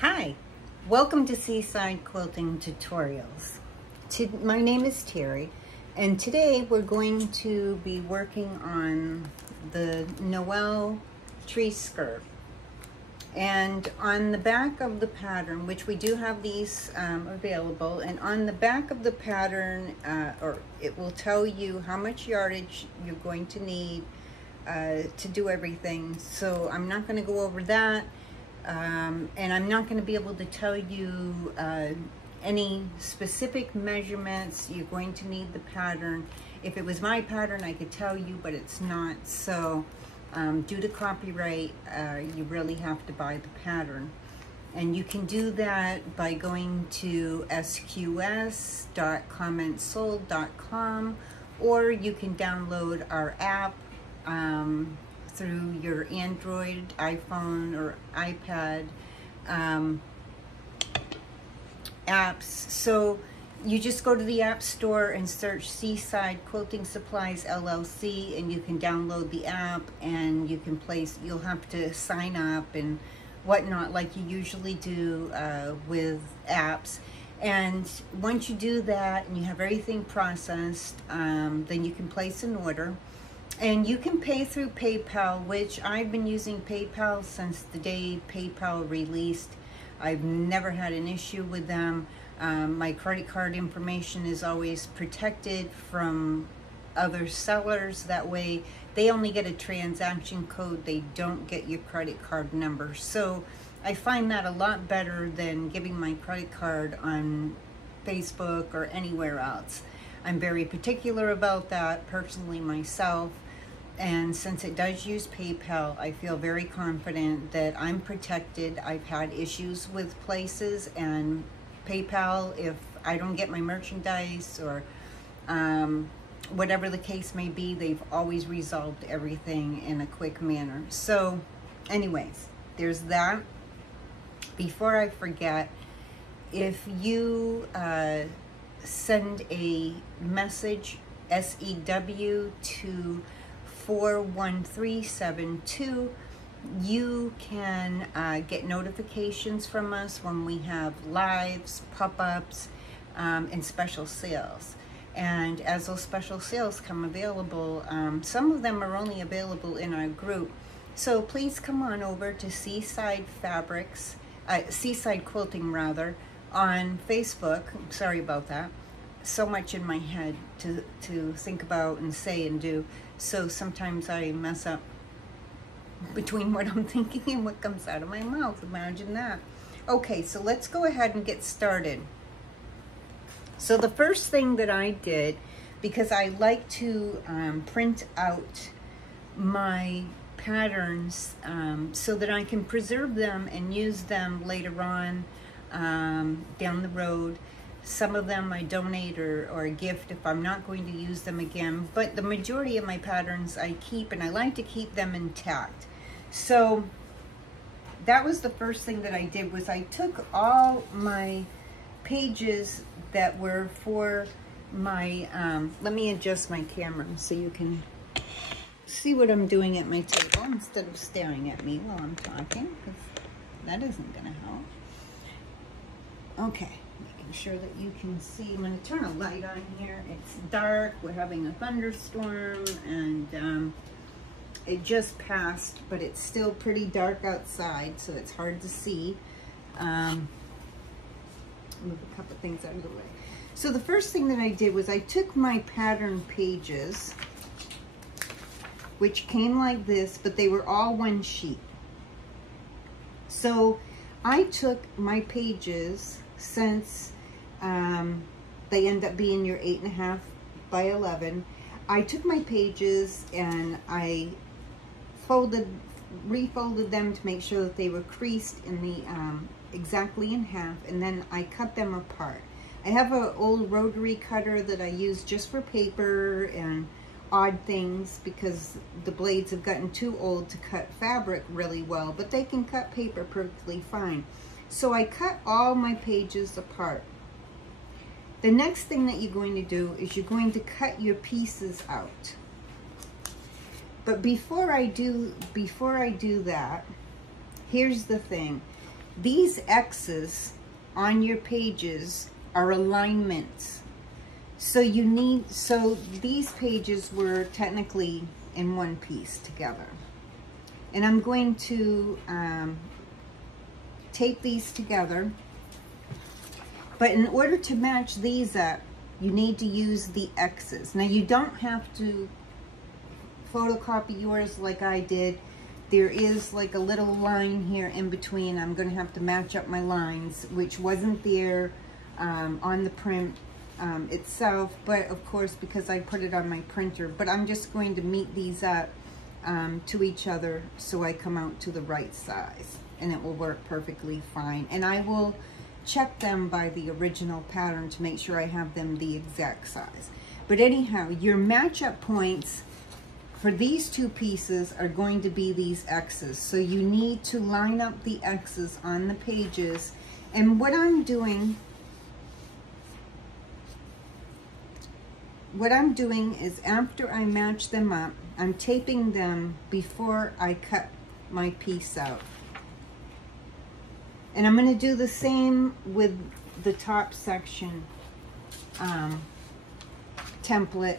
Hi, welcome to Seaside Quilting Tutorials. My name is Terry, and today we're going to be working on the Noel Tree Skirt. And on the back of the pattern, which we do have these available, and on the back of the pattern, it will tell you how much yardage you're going to need to do everything. So I'm not going to go over that. And I'm not going to be able to tell you any specific measurements. You're going to need the pattern. If it was my pattern, I could tell you, but it's not. So due to copyright, you really have to buy the pattern. And you can do that by going to sqs.commentsold.com, or you can download our app through your Android, iPhone, or iPad apps. So you just go to the App Store and search Seaside Quilting Supplies LLC, and you can download the app, and you can you'll have to sign up and whatnot like you usually do with apps. And once you do that and you have everything processed, then you can place an order. And you can pay through PayPal, which I've been using PayPal since the day PayPal released. I've never had an issue with them. My credit card information is always protected from other sellers. That way, they only get a transaction code. They don't get your credit card number. So I find that a lot better than giving my credit card on Facebook or anywhere else. I'm very particular about that personally myself. And since it does use PayPal, I feel very confident that I'm protected. I've had issues with places, and PayPal, if I don't get my merchandise or whatever the case may be, they've always resolved everything in a quick manner. So anyways, there's that. Before I forget, if you send a message, SEW, to 41372, you can get notifications from us when we have lives, pop-ups, and special sales. And as those special sales come available, some of them are only available in our group. So please come on over to Seaside Quilting rather, on Facebook. Sorry about that. So much in my head to think about and say and do. So sometimes I mess up between what I'm thinking and what comes out of my mouth. Imagine that. Okay, so let's go ahead and get started. So the first thing that I did, because I like to print out my patterns so that I can preserve them and use them later on down the road. Some of them I donate or gift if I'm not going to use them again, but the majority of my patterns I keep, and I like to keep them intact. So that was the first thing that I did, was I took all my pages that were for my, let me adjust my camera so you can see what I'm doing at my table instead of staring at me while I'm talking, because that isn't going to help. Okay. Sure that you can see. I'm going to turn a light on here. It's dark. We're having a thunderstorm, and it just passed, but it's still pretty dark outside, so it's hard to see. Move a couple things out of the way. So the first thing that I did was I took my pattern pages, which came like this, but they were all one sheet. So I took my pages, since they end up being your 8.5 by 11. I took my pages and I refolded them to make sure that they were creased in the exactly in half, and then I cut them apart. I have an old rotary cutter that I use just for paper and odd things, because the blades have gotten too old to cut fabric really well, but they can cut paper perfectly fine. So I cut all my pages apart. The next thing that you're going to do is you're going to cut your pieces out. But before I do that, here's the thing. these X's on your pages are alignments. So these pages were technically in one piece together. And I'm going to tape these together. But in order to match these up, you need to use the X's. Now you don't have to photocopy yours like I did. There is like a little line here in between. I'm going to have to match up my lines, which wasn't there on the print itself, but of course because I put it on my printer. But I'm just going to meet these up to each other so I come out to the right size, and it will work perfectly fine. And I will check them by the original pattern to make sure I have them the exact size. But anyhow, your match-up points for these two pieces are going to be these X's. So you need to line up the X's on the pages. And what I'm doing is after I match them up, I'm taping them before I cut my piece out. And I'm going to do the same with the top section template.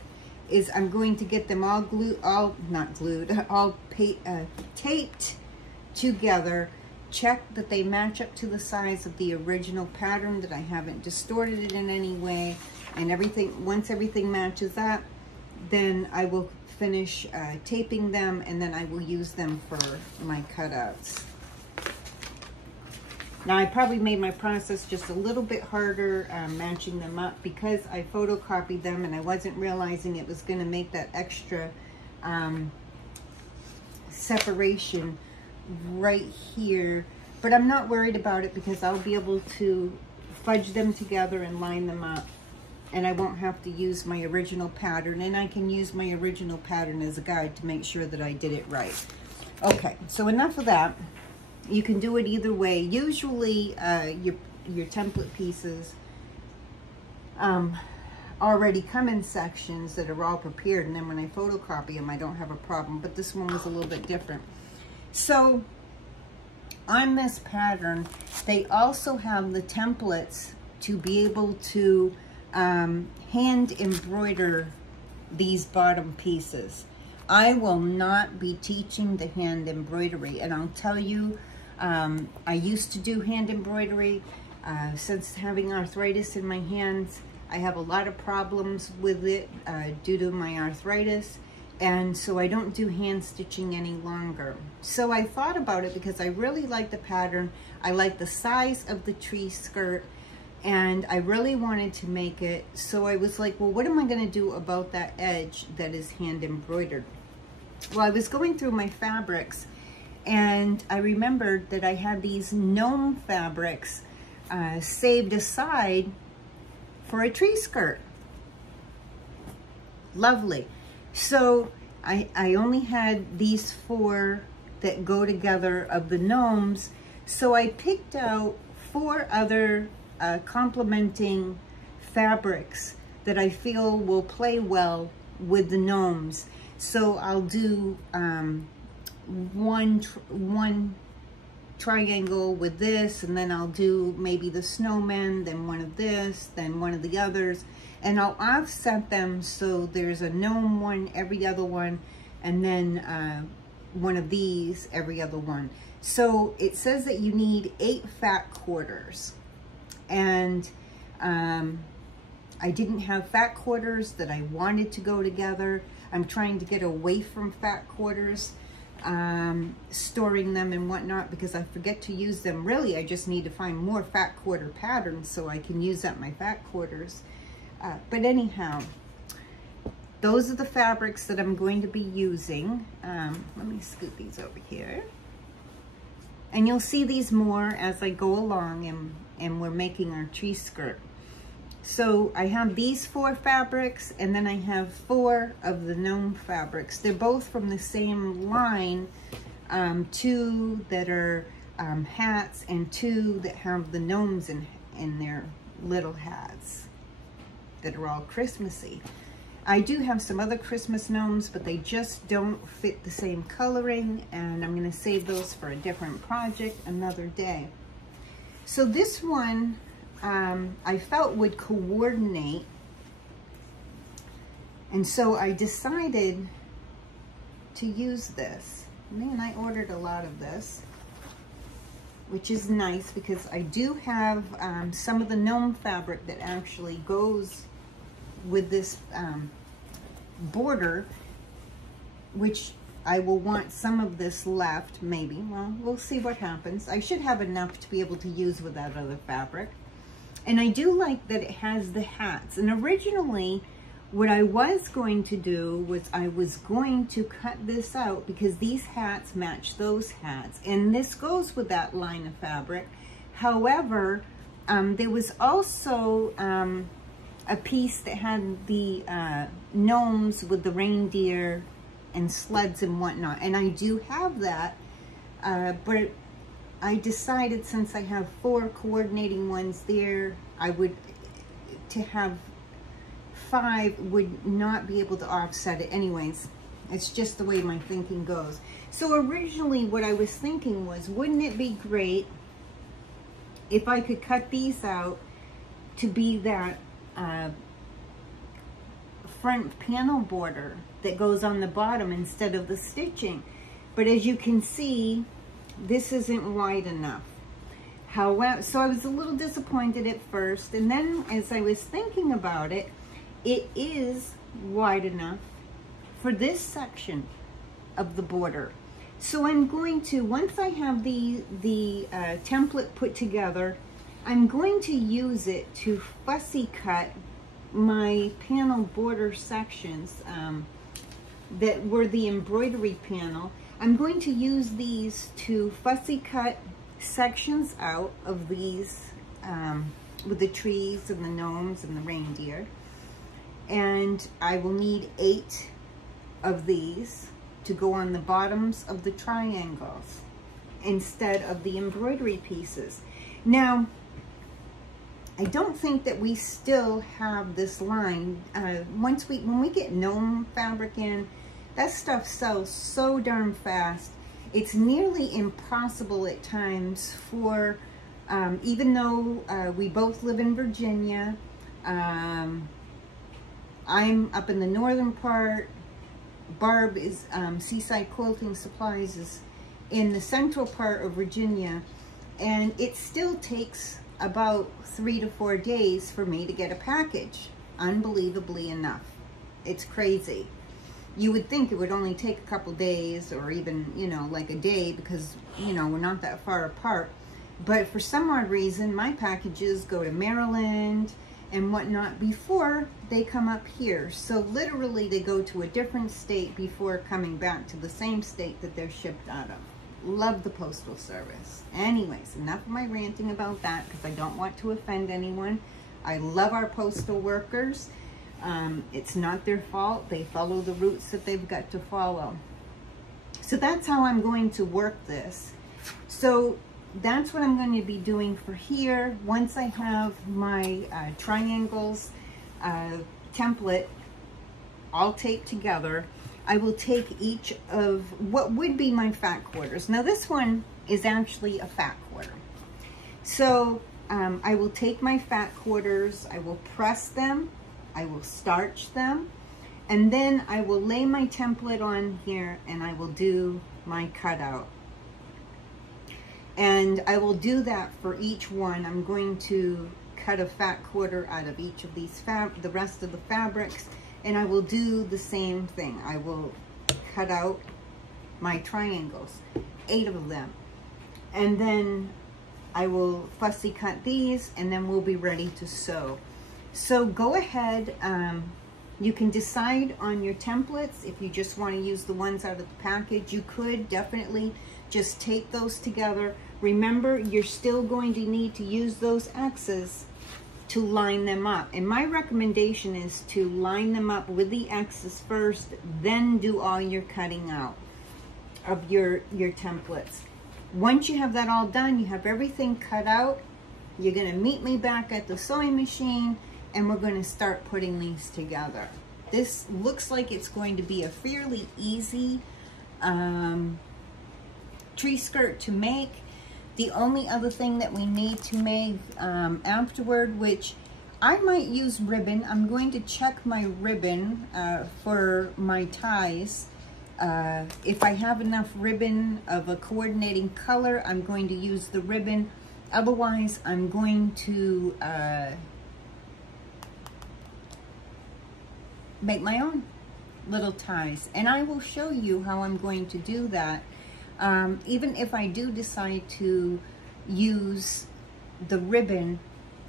Is I'm going to get them all taped together, check that they match up to the size of the original pattern, that I haven't distorted it in any way, and everything. Once everything matches up, then I will finish taping them, and then I will use them for my cutouts. Now, I probably made my process just a little bit harder matching them up because I photocopied them and I wasn't realizing it was going to make that extra separation right here. But I'm not worried about it because I'll be able to fudge them together and line them up, and I won't have to use my original pattern, and I can use my original pattern as a guide to make sure that I did it right. Okay, so enough of that. You can do it either way. Usually your template pieces already come in sections that are all prepared, and then when I photocopy them I don't have a problem, but this one was a little bit different. So on this pattern they also have the templates to be able to hand embroider these bottom pieces. I will not be teaching the hand embroidery, and I'll tell you, I used to do hand embroidery. Since having arthritis in my hands, I have a lot of problems with it due to my arthritis, and so I don't do hand stitching any longer. So I thought about it because I really like the pattern. I like the size of the tree skirt, and I really wanted to make it. So I was like, well, what am I going to do about that edge that is hand embroidered? Well, I was going through my fabrics, and I remembered that I had these gnome fabrics saved aside for a tree skirt. Lovely. So I only had these 4 that go together of the gnomes, so I picked out 4 other complementing fabrics that I feel will play well with the gnomes. So I'll do one triangle with this, and then I'll do maybe the snowman, then one of this, then one of the others, and I'll offset them so there's a gnome one every other one, and then one of these every other one. So it says that you need 8 fat quarters, and I didn't have fat quarters that I wanted to go together. I'm trying to get away from fat quarters, storing them and whatnot, because I forget to use them. Really, I just need to find more fat quarter patterns so I can use up my fat quarters. But anyhow, those are the fabrics that I'm going to be using. Let me scoot these over here. And you'll see these more as I go along and we're making our tree skirt. So I have these 4 fabrics, and then I have 4 of the gnome fabrics. They're both from the same line, 2 that are hats, and 2 that have the gnomes in their little hats that are all Christmassy. I do have some other Christmas gnomes, but they just don't fit the same coloring, and I'm going to save those for a different project another day. So this one I felt would coordinate, and so I decided to use this. Man, I ordered a lot of this, which is nice because I do have some of the gnome fabric that actually goes with this border, which I will want some of this left, maybe. Well, we'll see what happens. I should have enough to be able to use with that other fabric. And I do like that it has the hats. And originally, what I was going to do was I was going to cut this out because these hats match those hats. And this goes with that line of fabric. However, there was also a piece that had the gnomes with the reindeer and sleds and whatnot, and I do have that, but I decided since I have 4 coordinating ones there, to have 5 would not be able to offset it anyways. It's just the way my thinking goes. So originally what I was thinking was, wouldn't it be great if I could cut these out to be that front panel border that goes on the bottom instead of the stitching. But as you can see, this isn't wide enough. However, so I was a little disappointed at first, and then as I was thinking about it, it is wide enough for this section of the border. So I'm going to, once I have the template put together, I'm going to use it to fussy cut my panel border sections that were the embroidery panel. I'm going to use these to fussy cut sections out of these with the trees and the gnomes and the reindeer. And I will need 8 of these to go on the bottoms of the triangles instead of the embroidery pieces. Now, I don't think that we still have this line. When we get gnome fabric in, that stuff sells so darn fast. It's nearly impossible at times for, even though we both live in Virginia, I'm up in the northern part, Barb is, Seaside Quilting Supplies is in the central part of Virginia, and it still takes about 3 to 4 days for me to get a package, unbelievably enough. It's crazy. You would think it would only take a couple days or even, you know, like a day because, you know, we're not that far apart. But for some odd reason, my packages go to Maryland and whatnot before they come up here. So literally they go to a different state before coming back to the same state that they're shipped out of. Love the Postal Service. Anyways, enough of my ranting about that because I don't want to offend anyone. I love our postal workers. It's not their fault. They follow the routes that they've got to follow. So that's how I'm going to work this. So that's what I'm going to be doing for here. Once I have my triangles template all taped together, I will take each of what would be my fat quarters. Now this one is actually a fat quarter. So I will take my fat quarters, I will press them, I will starch them, and then I will lay my template on here and I will do my cutout. And I will do that for each one. I'm going to cut a fat quarter out of each of these the rest of the fabrics, and I will do the same thing. I will cut out my triangles, 8 of them, and then I will fussy cut these, and then we'll be ready to sew. So go ahead, you can decide on your templates if you just want to use the ones out of the package. You could definitely just tape those together. Remember, you're still going to need to use those X's to line them up. And my recommendation is to line them up with the X's first, then do all your cutting out of your templates. Once you have that all done, you have everything cut out, you're gonna meet me back at the sewing machine and we're gonna start putting these together. This looks like it's going to be a fairly easy tree skirt to make. The only other thing that we need to make afterward, which I might use ribbon. I'm going to check my ribbon for my ties. If I have enough ribbon of a coordinating color, I'm going to use the ribbon. Otherwise, I'm going to make my own little ties. And I will show you how I'm going to do that. Even if I do decide to use the ribbon,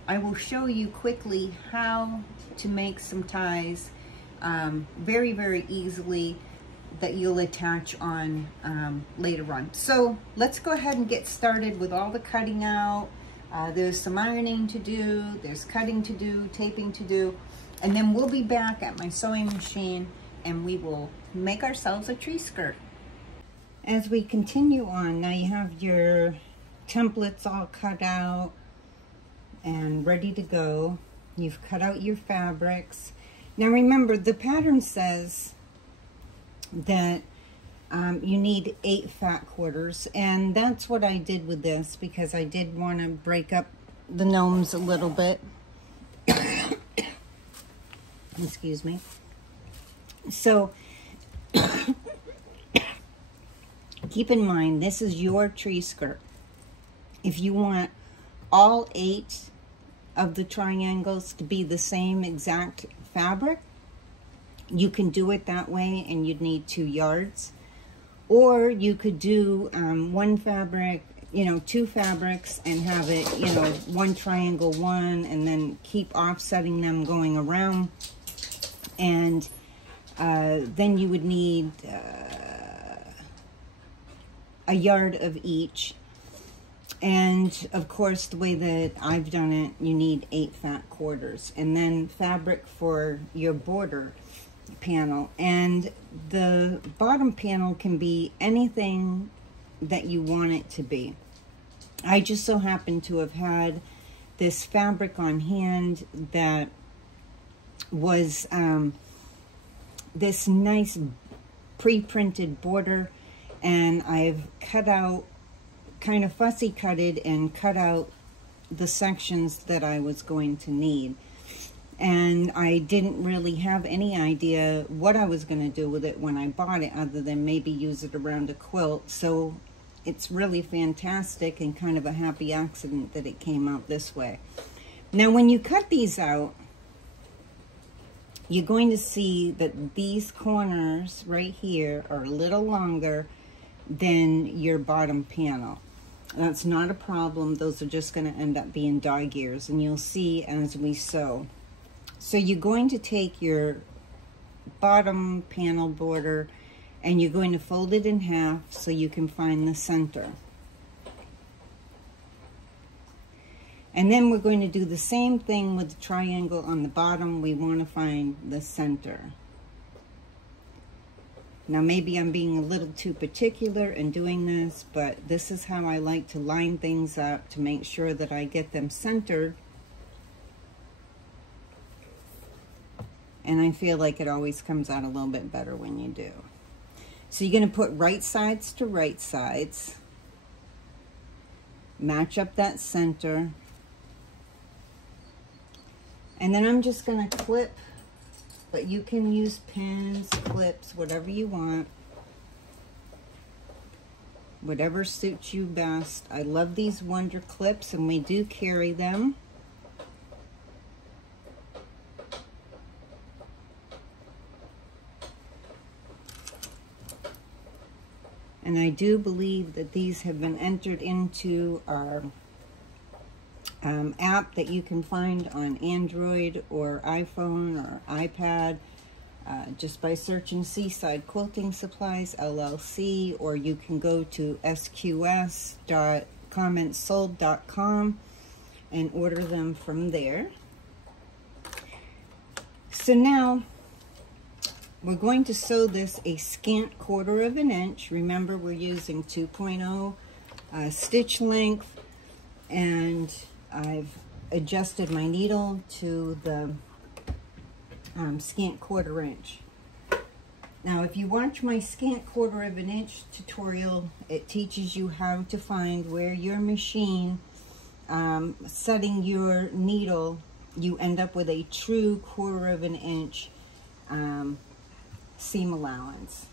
I will show you quickly how to make some ties very, very easily that you'll attach on later on. So let's go ahead and get started with all the cutting out. There's some ironing to do, there's cutting to do, taping to do, and then we'll be back at my sewing machine and we will make ourselves a tree skirt. As we continue on, now you have your templates all cut out and ready to go. You've cut out your fabrics. Now remember, the pattern says that you need 8 fat quarters, and that's what I did with this because I did want to break up the gnomes a little bit. Excuse me. So keep in mind, this is your tree skirt. If you want all 8 of the triangles to be the same exact fabric, you can do it that way, and you'd need 2 yards. Or you could do one fabric, you know, 2 fabrics and have it, you know, 1 triangle, 1, and then keep offsetting them going around. And then you would need a yard of each. And of course, the way that I've done it, you need 8 fat quarters, and then fabric for your border panel. And the bottom panel can be anything that you want it to be. I just so happen to have had this fabric on hand that was this nice pre-printed border, and I've cut out, kind of fussy cutted and cut out the sections that I was going to need. And I didn't really have any idea what I was going to do with it when I bought it, other than maybe use it around a quilt. So it's really fantastic and kind of a happy accident that it came out this way. Now when you cut these out, you're going to see that these corners right here are a little longer than your bottom panel. That's not a problem. Those are just going to end up being dog ears, and you'll see as we sew. So you're going to take your bottom panel border and you're going to fold it in half so you can find the center. And then we're going to do the same thing with the triangle on the bottom. We want to find the center. Now maybe I'm being a little too particular in doing this, but this is how I like to line things up to make sure that I get them centered. And I feel like it always comes out a little bit better when you do. So you're going to put right sides to right sides. Match up that center. And then I'm just going to clip, but you can use pins, clips, whatever you want. Whatever suits you best. I love these Wonder clips, and we do carry them. And I do believe that these have been entered into our app that you can find on Android or iPhone or iPad just by searching Seaside Quilting Supplies LLC, or you can go to sqs.commentsold.com and order them from there. So now we're going to sew this a scant 1/4 of an inch. Remember, we're using 2.0 stitch length, and I've adjusted my needle to the scant 1/4 inch. Now, if you watch my scant 1/4 inch tutorial, it teaches you how to find where your machine, setting your needle, you end up with a true 1/4 inch seam allowance.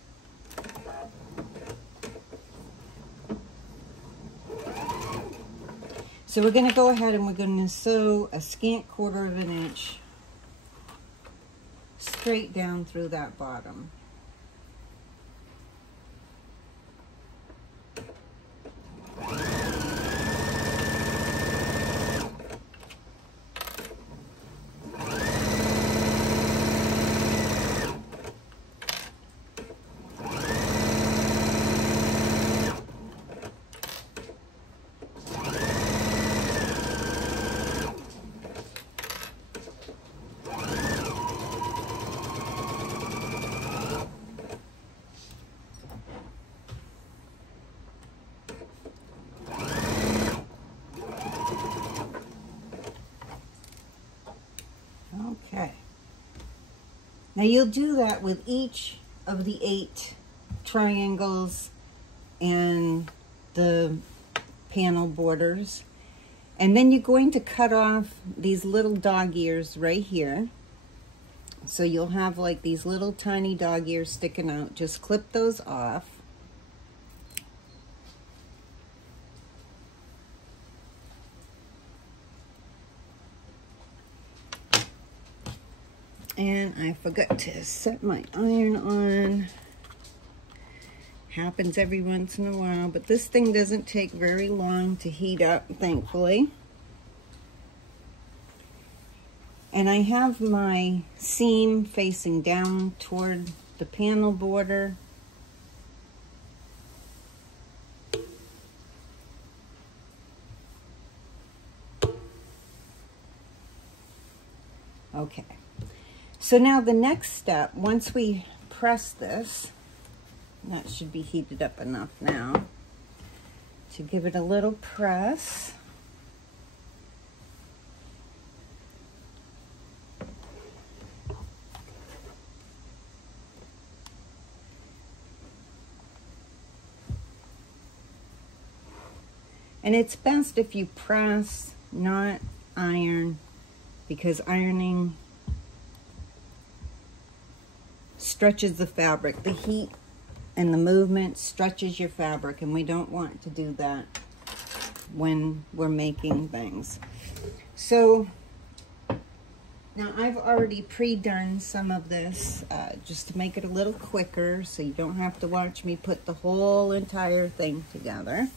So we're going to go ahead and we're going to sew a scant 1/4 inch straight down through that bottom. Okay. Now you'll do that with each of the 8 triangles and the panel borders. And then you're going to cut off these little dog ears right here. So you'll have like these little tiny dog ears sticking out. Just clip those off. And I forgot to set my iron on. Happens every once in a while, but this thing doesn't take very long to heat up, thankfully. And I have my seam facing down toward the panel border. Okay. So now the next step, once we press this, that should be heated up enough now to give it a little press. And it's best if you press, not iron, because ironing stretches the fabric. The heat and the movement stretches your fabric, and we don't want to do that when we're making things. So now I've already pre-done some of this just to make it a little quicker, so you don't have to watch me put the whole entire thing together.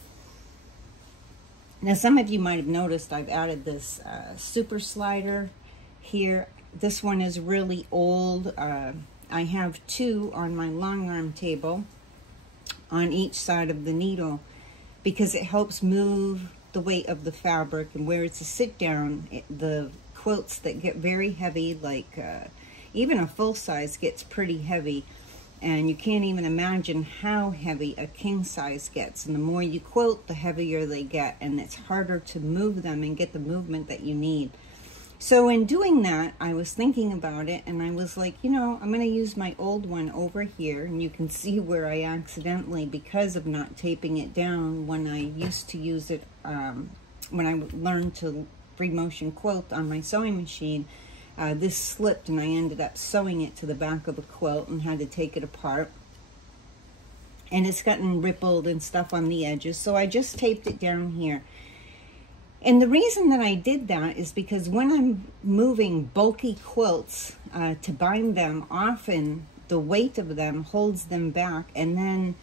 Now some of you might have noticed I've added this super slider here. This one is really old. I have 2 on my long arm table on each side of the needle because it helps move the weight of the fabric. And where it's a sit down, the quilts that get very heavy, like even a full size gets pretty heavy, and you can't even imagine how heavy a king size gets. And the more you quilt, the heavier they get, and it's harder to move them and get the movement that you need. So in doing that, I was thinking about it, and I was like, you know, I'm going to use my old one over here, and you can see where I accidentally, because of not taping it down, when I used to use it, when I learned to free motion quilt on my sewing machine, this slipped, and I ended up sewing it to the back of a quilt and had to take it apart. And it's gotten rippled and stuff on the edges, so I just taped it down here. And the reason that I did that is because when I'm moving bulky quilts to bind them, often the weight of them holds them back, and then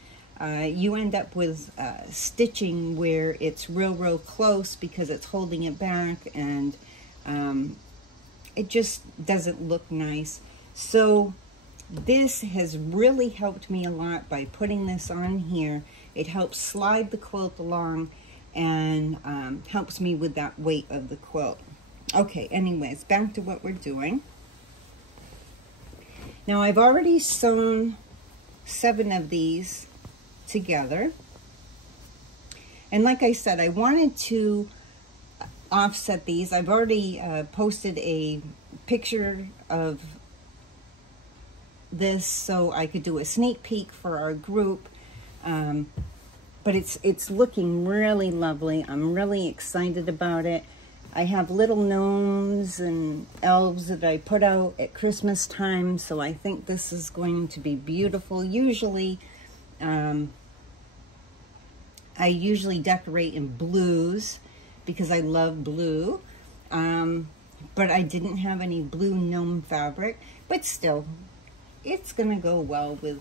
you end up with stitching where it's real close because it's holding it back, and it just doesn't look nice. So this has really helped me a lot by putting this on here. It helps slide the quilt along and helps me with that weight of the quilt. Okay, anyways, back to what we're doing. Now I've already sewn 7 of these together. And like I said, I wanted to offset these. I've already posted a picture of this so I could do a sneak peek for our group. But it's looking really lovely. I'm really excited about it. I have little gnomes and elves that I put out at Christmas time, so I think this is going to be beautiful. Usually, I usually decorate in blues because I love blue, but I didn't have any blue gnome fabric, but still, it's gonna go well with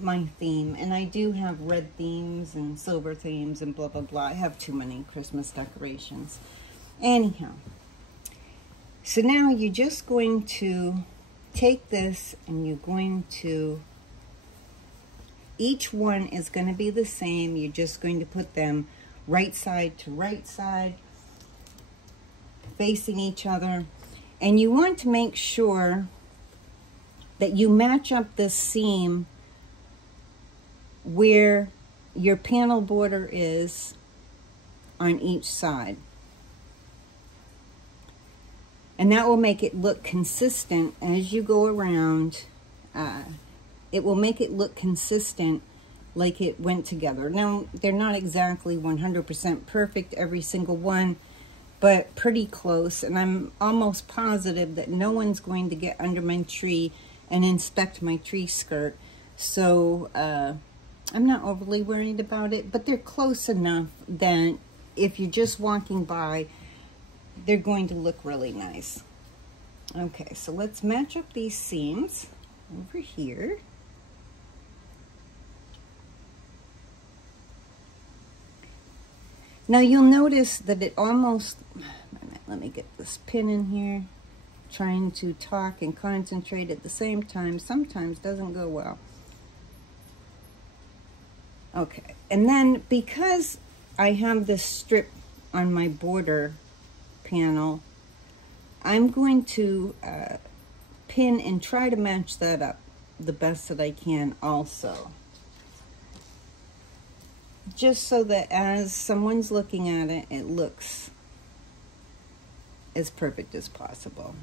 my theme. And I do have red themes and silver themes and blah, blah, blah. I have too many Christmas decorations. Anyhow, so now you're just going to take this and you're going to, each one is going to be the same. You're just going to put them right side to right side, facing each other. And you want to make sure that you match up this seam where your panel border is on each side. And that will make it look consistent as you go around. It will make it look consistent like it went together. Now, they're not exactly 100% perfect, every single one, but pretty close. And I'm almost positive that no one's going to get under my tree and inspect my tree skirt. So I'm not overly worried about it, but they're close enough that if you're just walking by, they're going to look really nice. Okay, so let's match up these seams over here. Now you'll notice that it almost, let me get this pin in here, trying to talk and concentrate at the same time sometimes doesn't go well. Okay, and then because I have this strip on my border panel, I'm going to pin and try to match that up the best that I can also. Just so that as someone's looking at it, it looks as perfect as possible.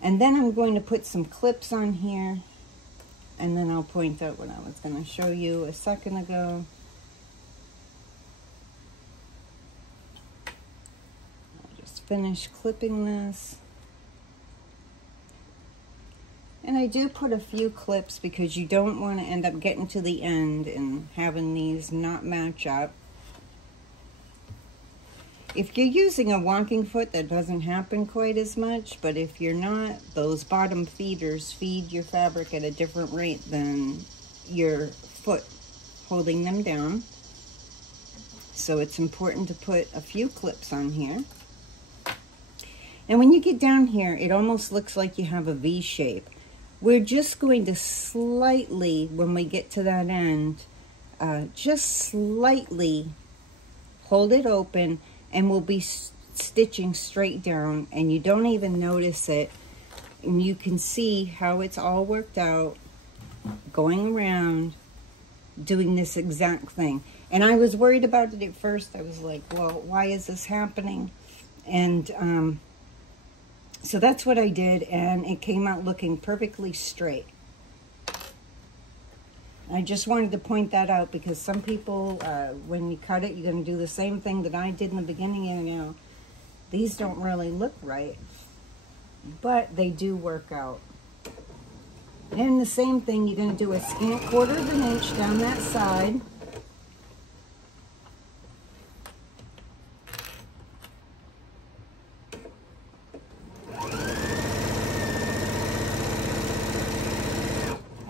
And then I'm going to put some clips on here, and then I'll point out what I was going to show you a second ago. Finish clipping this. And I do put a few clips because you don't want to end up getting to the end and having these not match up. If you're using a walking foot, that doesn't happen quite as much, but if you're not, those bottom feeders feed your fabric at a different rate than your foot holding them down. So it's important to put a few clips on here. And when you get down here, it almost looks like you have a V shape. We're just going to slightly, when we get to that end, just slightly hold it open, and we'll be stitching straight down, and you don't even notice it. And you can see how it's all worked out, going around, doing this exact thing. And I was worried about it at first. I was like, well, why is this happening? And so that's what I did, and it came out looking perfectly straight. I just wanted to point that out because some people, when you cut it, you're going to do the same thing that I did in the beginning, and you know, these don't really look right, but they do work out. And the same thing, you're going to do a scant 1/4 of an inch down that side.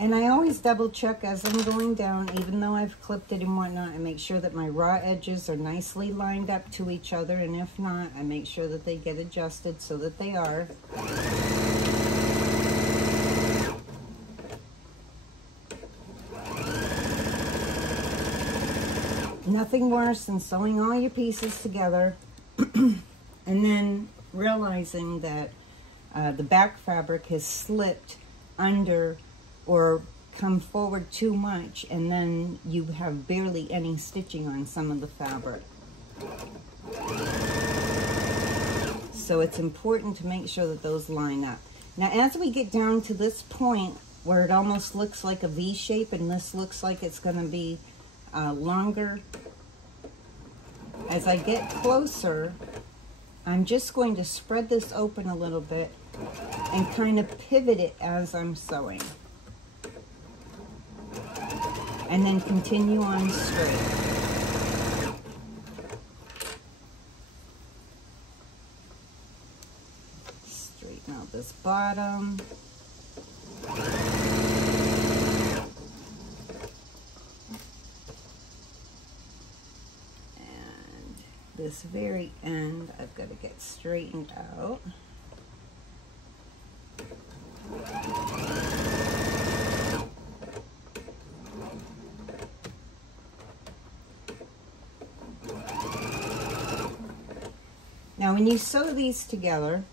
And I always double check as I'm going down, even though I've clipped it and whatnot, I make sure that my raw edges are nicely lined up to each other, and if not, I make sure that they get adjusted so that they are. Nothing worse than sewing all your pieces together and then realizing that the back fabric has slipped under or come forward too much, and then you have barely any stitching on some of the fabric. So it's important to make sure that those line up. Now, as we get down to this point where it almost looks like a V shape and this looks like it's going to be longer, as I get closer, I'm just going to spread this open a little bit and kind of pivot it as I'm sewing. And then continue on straight. Straighten out this bottom. And this very end, I've got to get straightened out. Now, when you sew these together,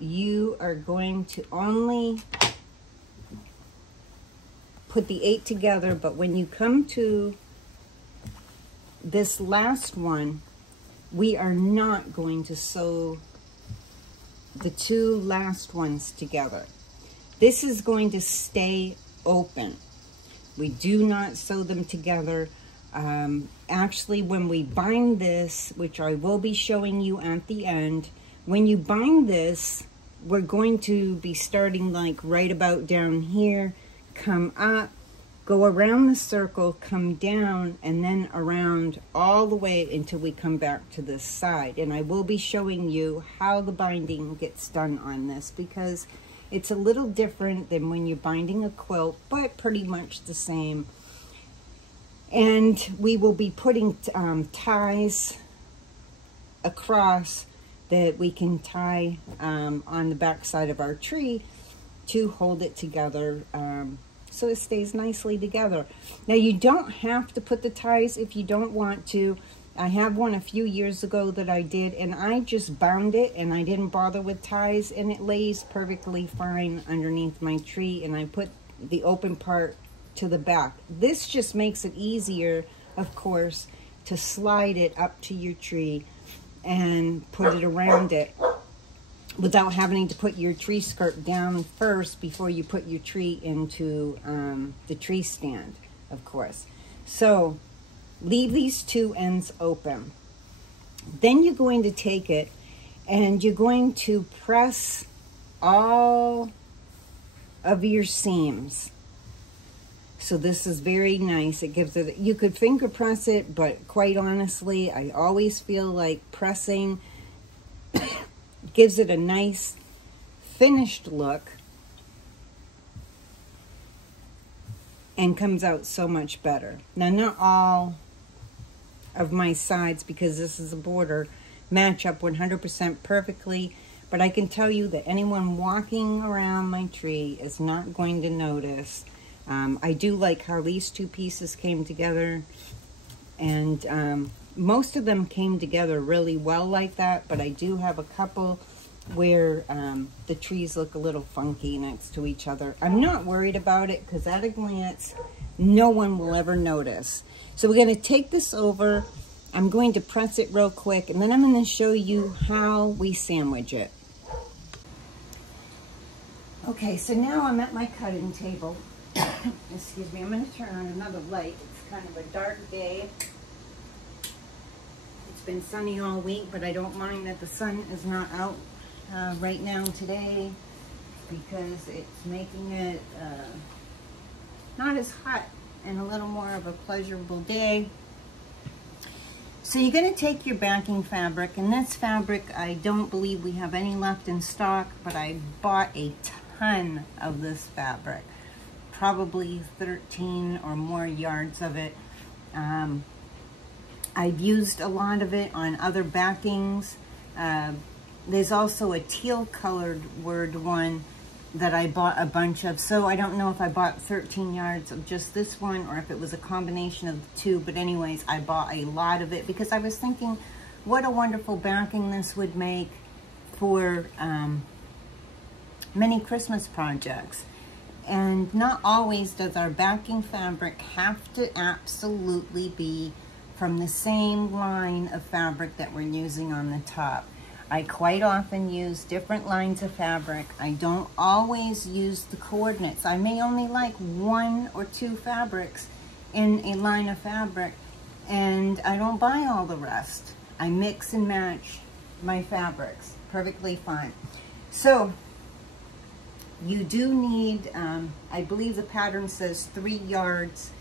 you are going to only put the 8 together, but when you come to this last one, we are not going to sew the 2 last ones together. This is going to stay open. We do not sew them together. Actually, when we bind this, which I will be showing you at the end, when you bind this, we're going to be starting like right about down here, come up, go around the circle, come down, and then around all the way until we come back to this side. And I will be showing you how the binding gets done on this, because it's a little different than when you're binding a quilt, but pretty much the same. And we will be putting ties across that we can tie on the back side of our tree to hold it together so it stays nicely together. Now, you don't have to put the ties if you don't want to. I have one a few years ago that I did, and I just bound it and I didn't bother with ties, and it lays perfectly fine underneath my tree, and I put the open part to the back. This just makes it easier, of course, to slide it up to your tree and put it around it without having to put your tree skirt down first before you put your tree into the tree stand, of course. So leave these 2 ends open. Then you're going to take it and you're going to press all of your seams. So this is very nice. It gives it, you could finger press it, but quite honestly, I always feel like pressing gives it a nice finished look and comes out so much better. Now, not all of my sides, because this is a border, match up 100% perfectly, but I can tell you that anyone walking around my tree is not going to notice. I do like how these 2 pieces came together, and most of them came together really well like that, but I do have a couple where the trees look a little funky next to each other. I'm not worried about it, because at a glance, no one will ever notice. So we're going to take this over. I'm going to press it real quick, and then I'm going to show you how we sandwich it. Okay, so now I'm at my cutting table. Excuse me, I'm going to turn on another light. It's kind of a dark day. It's been sunny all week, but I don't mind that the sun is not out right now today, because it's making it not as hot and a little more of a pleasurable day. So you're going to take your backing fabric, and this fabric, I don't believe we have any left in stock, but I bought a ton of this fabric. Probably 13 or more yards of it. I've used a lot of it on other backings. There's also a teal colored one that I bought a bunch of. So I don't know if I bought 13 yards of just this one or if it was a combination of the 2. But anyways, I bought a lot of it because I was thinking what a wonderful backing this would make for many Christmas projects. And not always does our backing fabric have to absolutely be from the same line of fabric that we're using on the top. I quite often use different lines of fabric. I don't always use the coordinates. I may only like 1 or 2 fabrics in a line of fabric, and I don't buy all the rest. I mix and match my fabrics perfectly fine. So you do need, I believe the pattern says 3 yards.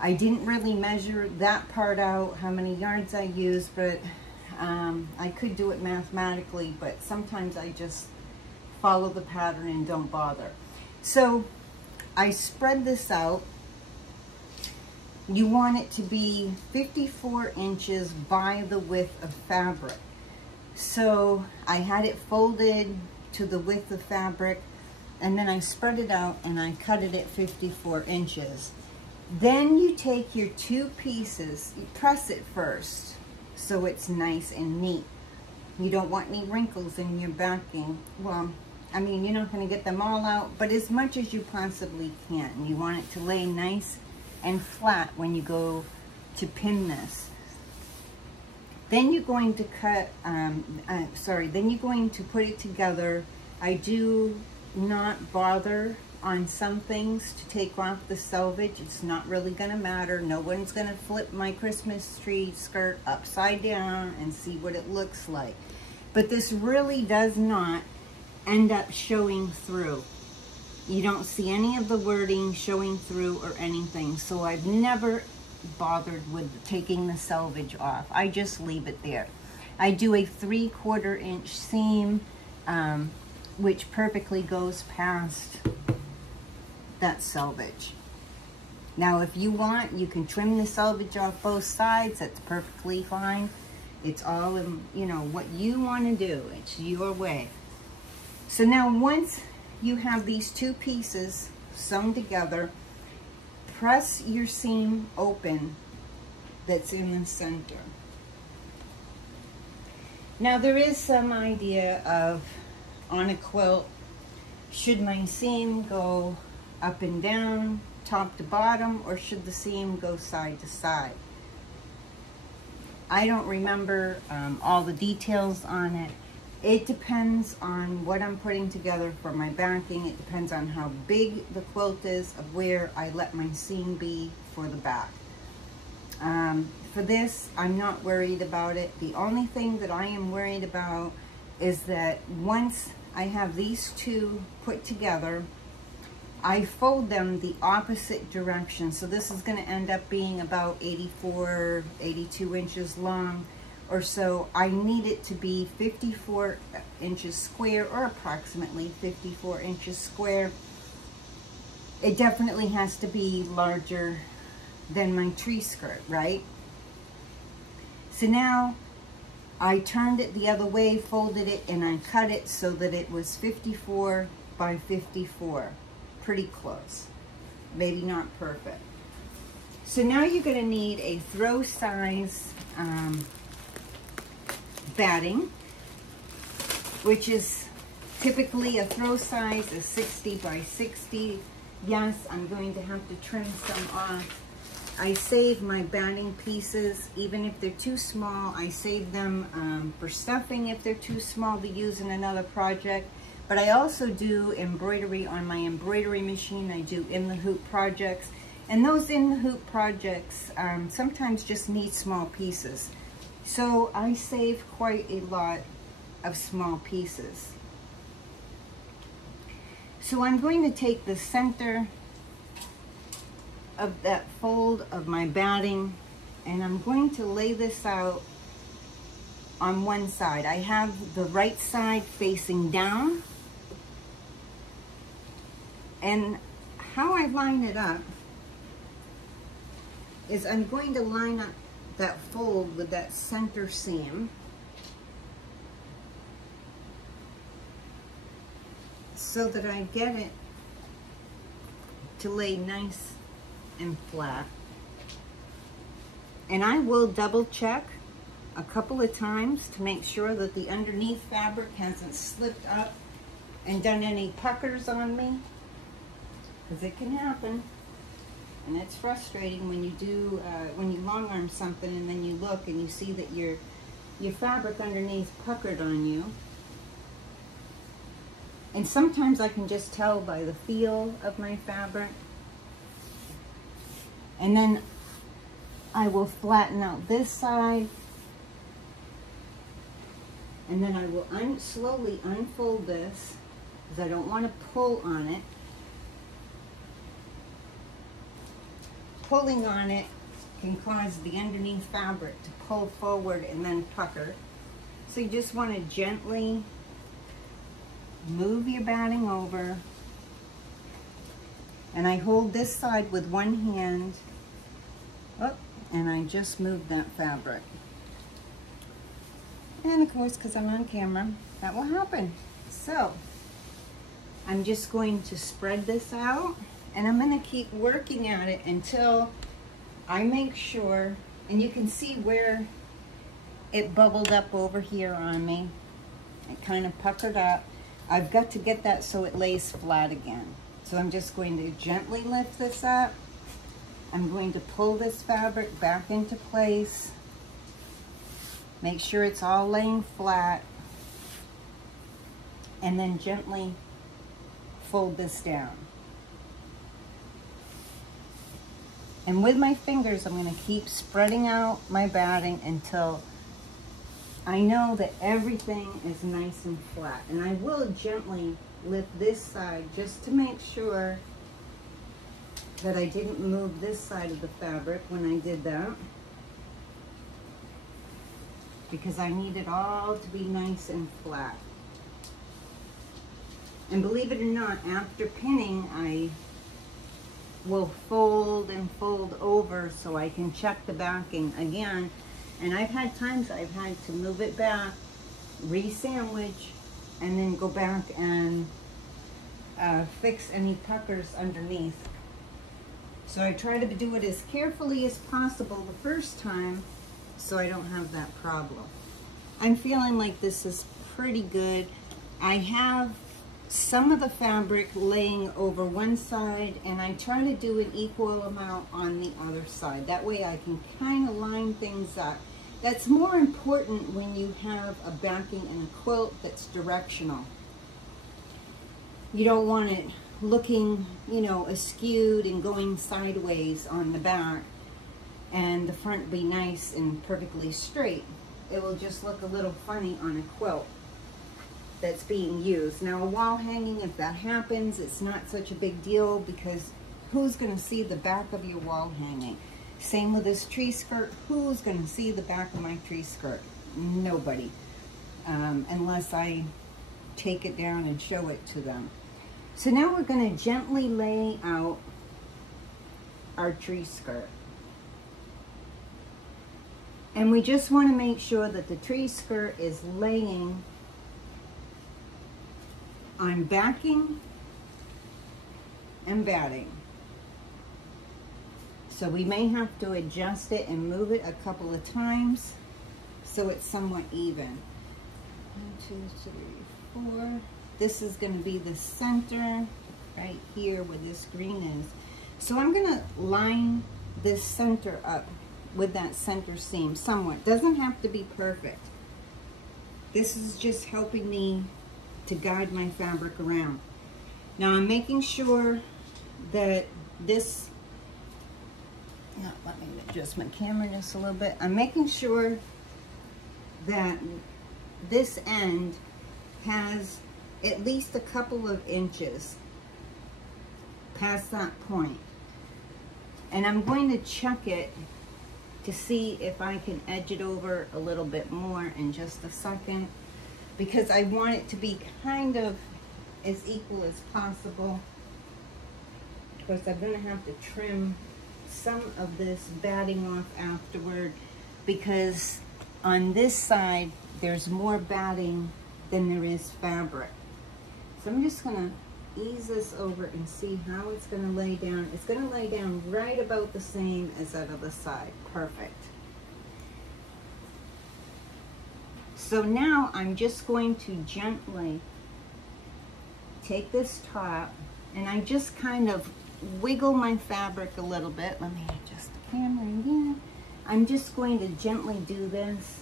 I didn't really measure that part out, how many yards I use, but I could do it mathematically, but sometimes I just follow the pattern and don't bother. So I spread this out. You want it to be 54 inches by the width of fabric. So I had it folded to the width of fabric, and then I spread it out and I cut it at 54 inches. Then you take your 2 pieces, you press it first so it's nice and neat. You don't want any wrinkles in your backing. Well, I mean, you're not going to get them all out, but as much as you possibly can. You want it to lay nice and flat when you go to pin this. Then you're going to cut, then you're going to put it together. I do not bother on some things to take off the selvage. It's not really going to matter. No one's going to flip my Christmas tree skirt upside down and see what it looks like. But this really does not end up showing through. You don't see any of the wording showing through or anything. So I've never bothered with taking the selvage off. I just leave it there. I do a 3/4 inch seam, which perfectly goes past that selvage. Now, if you want, you can trim the selvage off both sides. That's perfectly fine. It's all in, you know, what you want to do. It's your way. So now once you have these 2 pieces sewn together, press your seam open that's in the center. Now there is some idea of, on a quilt, should my seam go up and down, top to bottom, or should the seam go side to side? I don't remember all the details on it. It depends on what I'm putting together for my backing. It depends on how big the quilt is, of where I let my seam be for the back. For this, I'm not worried about it. The only thing that I am worried about is that once I have these 2 put together, I fold them the opposite direction. So this is going to end up being about 84, 82 inches long or so. I need it to be 54 inches square, or approximately 54 inches square. It definitely has to be larger than my tree skirt, right? So now I turned it the other way, folded it, and I cut it so that it was 54 by 54. Pretty close, maybe not perfect. So now you're going to need a throw size batting, which is typically a throw size is 60 by 60. Yes, I'm going to have to trim some off. I save my batting pieces, even if they're too small. I save them for stuffing if they're too small to use in another project. But I also do embroidery on my embroidery machine. I do in the hoop projects. And those in the hoop projects sometimes just need small pieces. So I save quite a lot of small pieces. So I'm going to take the center of that fold of my batting, and I'm going to lay this out on one side. I have the right side facing down, and how I line it up is I'm going to line up that fold with that center seam so that I get it to lay nice and flat. And I will double check a couple of times to make sure that the underneath fabric hasn't slipped up and done any puckers on me, because it can happen. And it's frustrating when you do, when you long arm something and then you look and you see that your your fabric underneath puckered on you. And sometimes I can just tell by the feel of my fabric. And then I will flatten out this side. And then I will slowly unfold this because I don't want to pull on it. Pulling on it can cause the underneath fabric to pull forward and then pucker. So you just want to gently move your batting over. And I hold this side with one hand. Oh, and I just moved that fabric. And of course, because I'm on camera, that will happen. So I'm just going to spread this out, and I'm going to keep working at it until I make sure, and you can see where it bubbled up over here on me. It kind of puckered up. I've got to get that so it lays flat again. So I'm just going to gently lift this up. I'm going to pull this fabric back into place. Make sure it's all laying flat. And then gently fold this down. And with my fingers, I'm going to keep spreading out my batting until I know that everything is nice and flat. And I will gently lift this side just to make sure that I didn't move this side of the fabric when I did that, because I need it all to be nice and flat. And believe it or not, after pinning, I will fold and fold over so I can check the backing again. And I've had times I've had to move it back, re-sandwich, and then go back and fix any puckers underneath. So I try to do it as carefully as possible the first time so I don't have that problem. I'm feeling like this is pretty good. I have some of the fabric laying over one side, and I try to do an equal amount on the other side. That way I can kind of line things up. That's more important when you have a backing and a quilt that's directional. You don't want it looking, you know, askewed and going sideways on the back and the front be nice and perfectly straight. It will just look a little funny on a quilt that's being used. Now, a wall hanging, if that happens, it's not such a big deal because who's going to see the back of your wall hanging? Same with this tree skirt. Who's going to see the back of my tree skirt? Nobody. Unless I take it down and show it to them. So now we're going to gently lay out our tree skirt. And we just want to make sure that the tree skirt is laying on backing and batting. So we may have to adjust it and move it a couple of times so it's somewhat even. 1, 2, 3, 4. This is going to be the center right here where this green is. So I'm going to line this center up with that center seam somewhat. Doesn't have to be perfect. This is just helping me to guide my fabric around. Now I'm making sure that this, let me adjust my camera just a little bit. I'm making sure that this end has at least a couple of inches past that point. And I'm going to check it to see if I can edge it over a little bit more in just a second, because I want it to be kind of as equal as possible. Of course, I'm going to have to trim some of this batting off afterward, because on this side there's more batting than there is fabric. So I'm just going to ease this over and see how it's going to lay down. It's going to lay down right about the same as that other side. Perfect. So now I'm just going to gently take this top, and I just kind of wiggle my fabric a little bit. Let me adjust the camera again. I'm just going to gently do this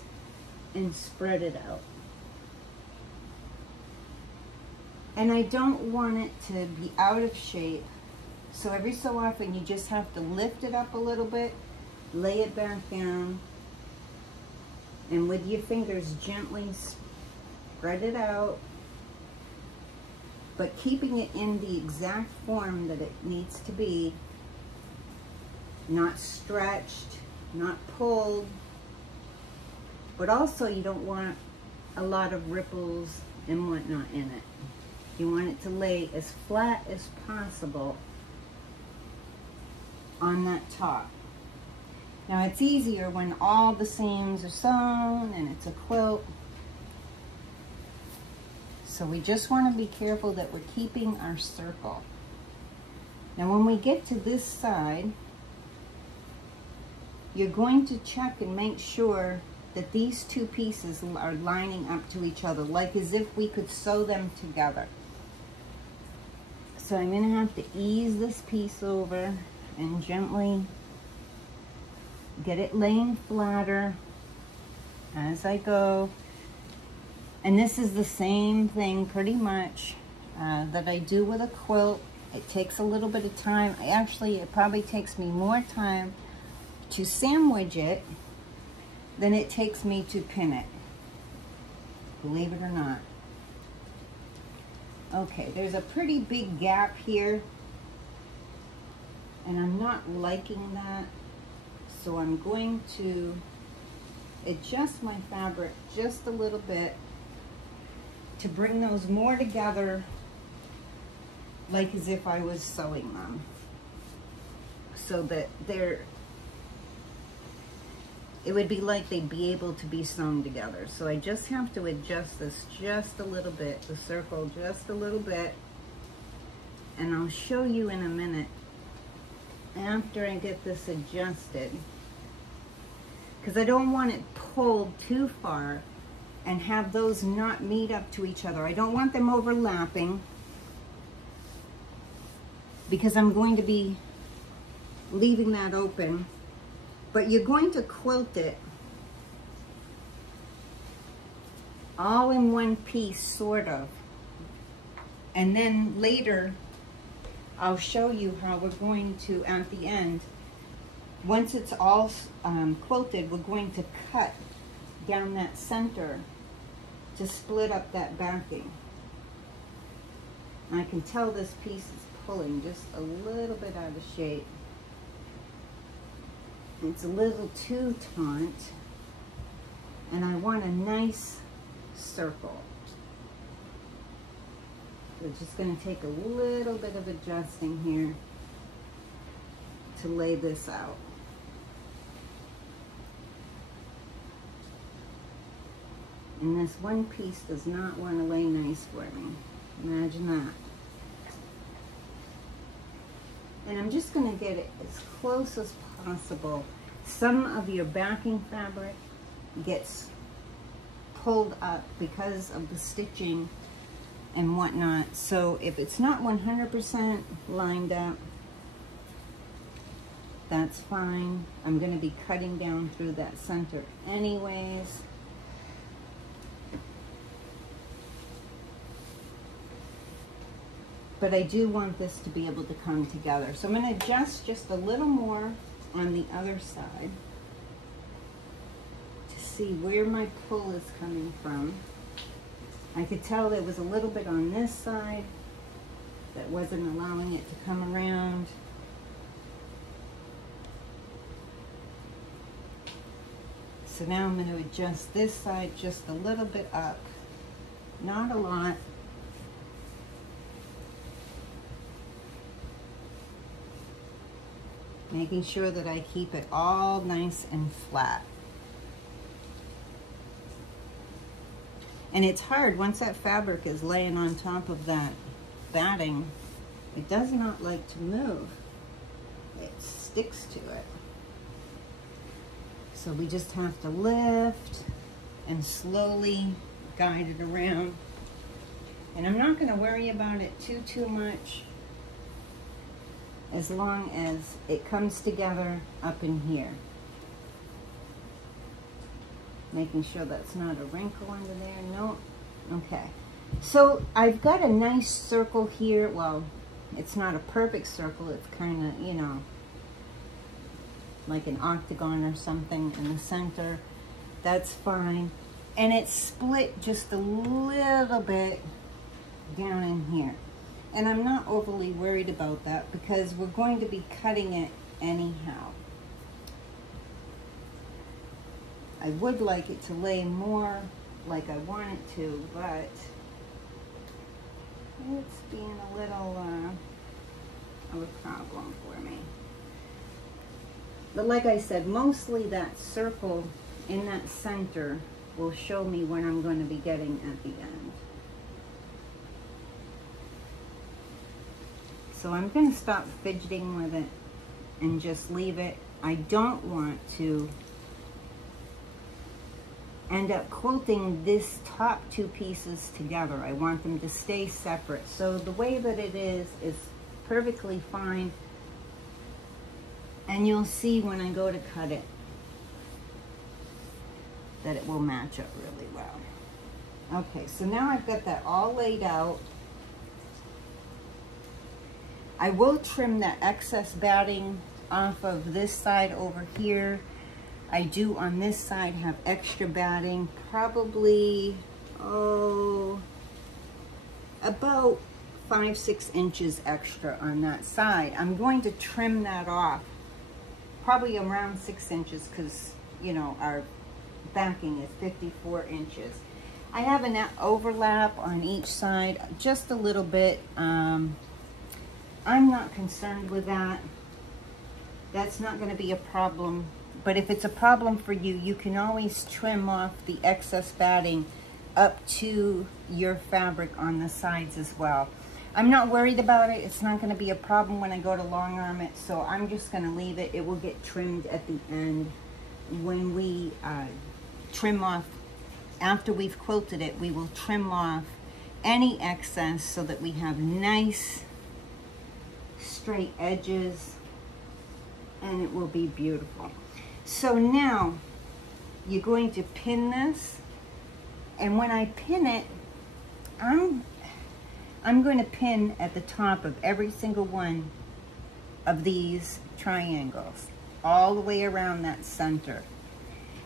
and spread it out. And I don't want it to be out of shape. So every so often you just have to lift it up a little bit, lay it back down, and with your fingers gently spread it out, but keeping it in the exact form that it needs to be, not stretched, not pulled, but also you don't want a lot of ripples and whatnot in it. You want it to lay as flat as possible on that top. Now it's easier when all the seams are sewn and it's a quilt. So we just want to be careful that we're keeping our circle. Now when we get to this side, you're going to check and make sure that these two pieces are lining up to each other, like as if we could sew them together. So I'm going to have to ease this piece over and gently get it laying flatter as I go. And this is the same thing pretty much that I do with a quilt. It takes a little bit of time. Actually, it probably takes me more time to sandwich it than it takes me to pin it, believe it or not. Okay, there's a pretty big gap here, and I'm not liking that, so I'm going to adjust my fabric just a little bit to bring those more together, like as if I was sewing them, so that it would be like they'd be able to be sewn together. So I just have to adjust this just a little bit, the circle just a little bit, and I'll show you in a minute after I get this adjusted, because I don't want it pulled too far and have those not meet up to each other. I don't want them overlapping, because I'm going to be leaving that open. But you're going to quilt it all in one piece, sort of. And then later, I'll show you how we're going to, at the end, once it's all quilted, we're going to cut down that center to split up that backing. I can tell this piece is pulling just a little bit out of shape. It's a little too taut, and I want a nice circle. We're just going to take a little bit of adjusting here to lay this out. And this one piece does not want to lay nice for me. Imagine that. And I'm just going to get it as close as possible. Some of your backing fabric gets pulled up because of the stitching and whatnot. So if it's not 100% lined up, that's fine. I'm going to be cutting down through that center anyways. But I do want this to be able to come together. So I'm going to adjust just a little more on the other side to see where my pull is coming from. I could tell there was a little bit on this side that wasn't allowing it to come around. So now I'm going to adjust this side just a little bit up. Not a lot. Making sure that I keep it all nice and flat. And it's hard once that fabric is laying on top of that batting. It does not like to move. It sticks to it. So we just have to lift and slowly guide it around. And I'm not going to worry about it too much, as long as it comes together up in here. Making sure that's not a wrinkle under there. No. Okay. So I've got a nice circle here. Well, it's not a perfect circle. It's kind of, you know, like an octagon or something in the center. That's fine. And it's split just a little bit down in here. And I'm not overly worried about that because we're going to be cutting it anyhow. I would like it to lay more like I want it to, but it's being a little of a problem for me. But like I said, mostly that circle in that center will show me what I'm going to be getting at the end. So I'm going to stop fidgeting with it and just leave it. I don't want to end up quilting this top two pieces together. I want them to stay separate. So the way that it is perfectly fine. And you'll see when I go to cut it that it will match up really well. Okay, so now I've got that all laid out. I will trim that excess batting off of this side over here. I do on this side have extra batting, probably, about 5-6 inches extra on that side. I'm going to trim that off, probably around 6 inches because, you know, our backing is 54 inches. I have an overlap on each side, just a little bit. I'm not concerned with that. That's not going to be a problem. But if it's a problem for you, you can always trim off the excess batting up to your fabric on the sides as well. I'm not worried about it. It's not going to be a problem when I go to long arm it. So I'm just going to leave it. It will get trimmed at the end. When we trim off, after we've quilted it, we will trim off any excess so that we have nice straight edges and it will be beautiful. So now you're going to pin this, and when I pin it, I'm going to pin at the top of every single one of these triangles all the way around that center.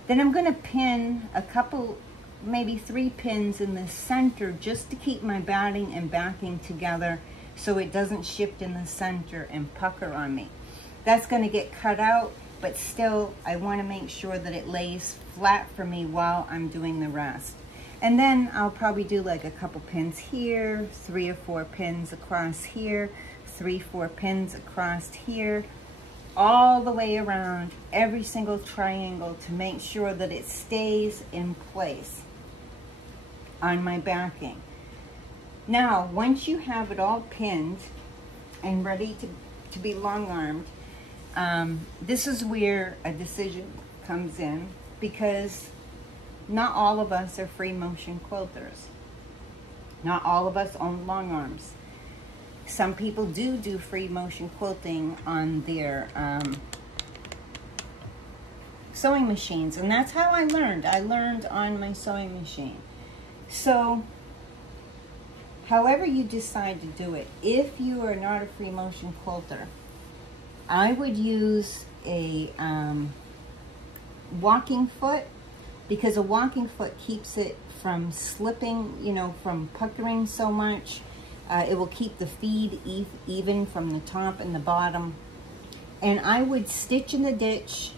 Then I'm going to pin a couple, maybe 3 pins in the center just to keep my batting and backing together so it doesn't shift in the center and pucker on me. That's going to get cut out, but still I want to make sure that it lays flat for me while I'm doing the rest. And then I'll probably do like a couple pins here, 3 or 4 pins across here, 3-4 pins across here, all the way around every single triangle to make sure that it stays in place on my backing. Now, once you have it all pinned and ready to be long-armed, this is where a decision comes in, because not all of us are free motion quilters. Not all of us own long arms. Some people do free motion quilting on their sewing machines, and that's how I learned. I learned on my sewing machine. So however you decide to do it, if you are not a free motion quilter, I would use a walking foot, because a walking foot keeps it from slipping, you know, from puckering so much. It will keep the feed even from the top and the bottom. And I would stitch in the ditch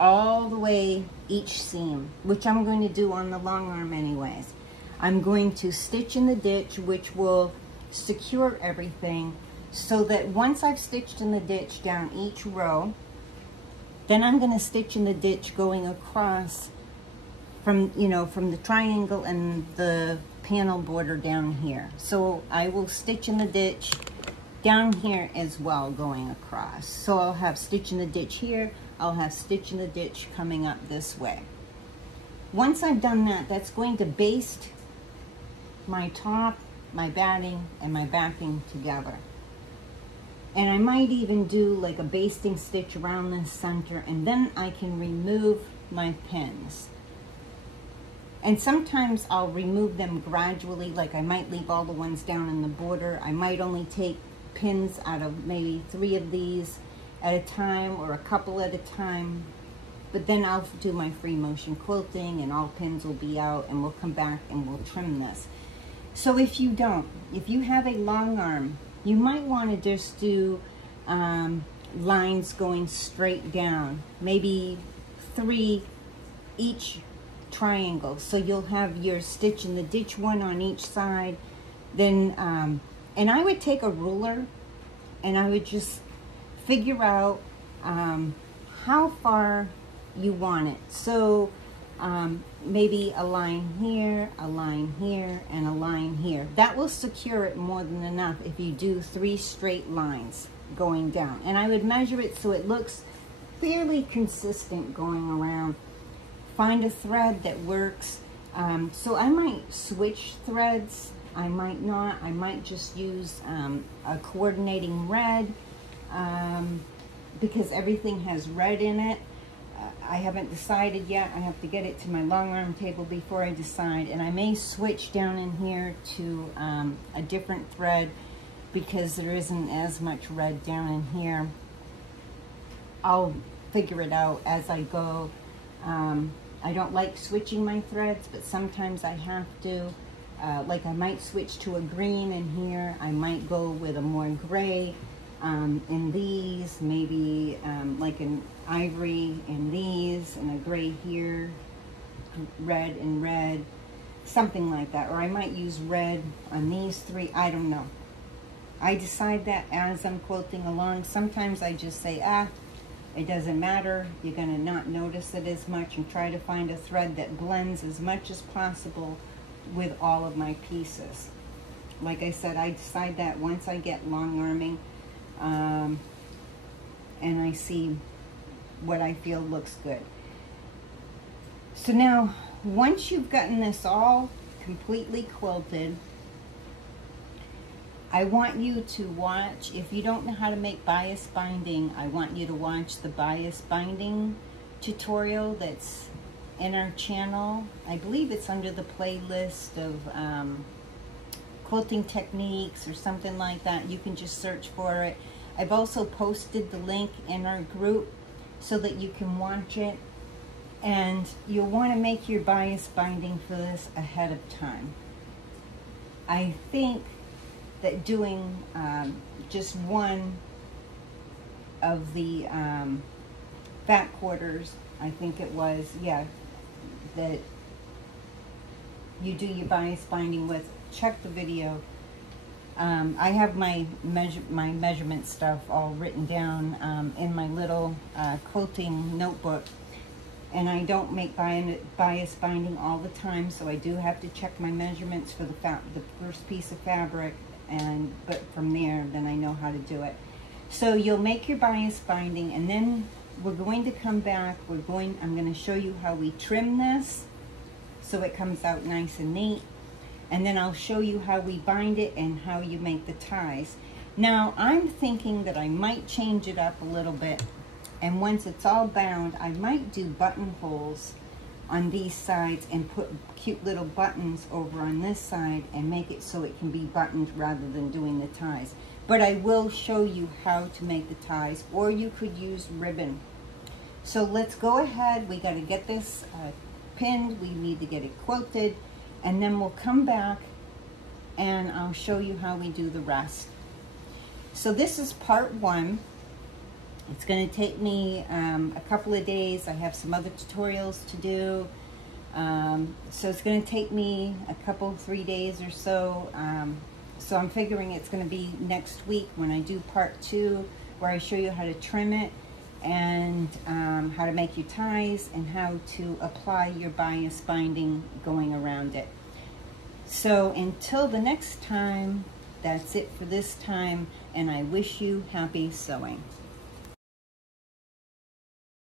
all the way each seam, which I'm going to do on the long arm anyways. I'm going to stitch in the ditch, which will secure everything, so that once I've stitched in the ditch down each row, then I'm going to stitch in the ditch going across from, you know, from the triangle and the panel border down here. So I will stitch in the ditch down here as well going across. So I'll have stitch in the ditch here, I'll have stitch in the ditch coming up this way. Once I've done that, that's going to baste my top, my batting, and my backing together. And I might even do like a basting stitch around the center, and then I can remove my pins. And sometimes I'll remove them gradually, like I might leave all the ones down in the border. I might only take pins out of maybe 3 of these at a time, or a couple at a time. But then I'll do my free motion quilting and all pins will be out, and we'll come back and we'll trim this. So if you have a long arm, you might want to just do lines going straight down, maybe 3 each triangle. So you'll have your stitch in the ditch one on each side. Then, and I would take a ruler and I would just figure out how far you want it. So maybe a line here, and a line here. That will secure it more than enough if you do 3 straight lines going down. And I would measure it so it looks fairly consistent going around. Find a thread that works. So I might switch threads. I might not. I might just use a coordinating red because everything has red in it. I haven't decided yet. I have to get it to my long arm table before I decide. And I may switch down in here to a different thread because there isn't as much red down in here. I'll figure it out as I go. I don't like switching my threads, but sometimes I have to. Like I might switch to a green in here. I might go with a more gray in these, maybe like an ivory in these, and a gray here, red and red, something like that. Or I might use red on these 3, I don't know. I decide that as I'm quilting along. Sometimes I just say, it doesn't matter. You're gonna not notice it as much, and try to find a thread that blends as much as possible with all of my pieces. Like I said, I decide that once I get long arming, and I see what I feel looks good. So now, once you've gotten this all completely quilted, I want you to watch, if you don't know how to make bias binding, I want you to watch the bias binding tutorial that's in our channel. I believe it's under the playlist of quilting techniques or something like that. You can just search for it. I've also posted the link in our group so that you can watch it. And you'll want to make your bias binding for this ahead of time. I think that doing just one of the back quarters, I think it was, yeah, that you do your bias binding with. Check the video. I have my measurement stuff all written down in my little quilting notebook, and I don't make bias binding all the time, so I do have to check my measurements for the first piece of fabric, but from there, then I know how to do it. So you'll make your bias binding, and then we're going to come back. I'm going to show you how we trim this so it comes out nice and neat. And then I'll show you how we bind it and how you make the ties. Now, I'm thinking that I might change it up a little bit. And once it's all bound, I might do buttonholes on these sides and put cute little buttons over on this side and make it so it can be buttoned rather than doing the ties. But I will show you how to make the ties, or you could use ribbon. So let's go ahead. We got to get this pinned. We need to get it quilted. And then we'll come back and I'll show you how we do the rest. So this is part 1. It's going to take me a couple of days. I have some other tutorials to do. So it's going to take me a couple, 3 days or so. So I'm figuring it's going to be next week when I do part 2, where I show you how to trim it and how to make your ties and how to apply your bias binding going around it. So until the next time, that's it for this time, and I wish you happy sewing.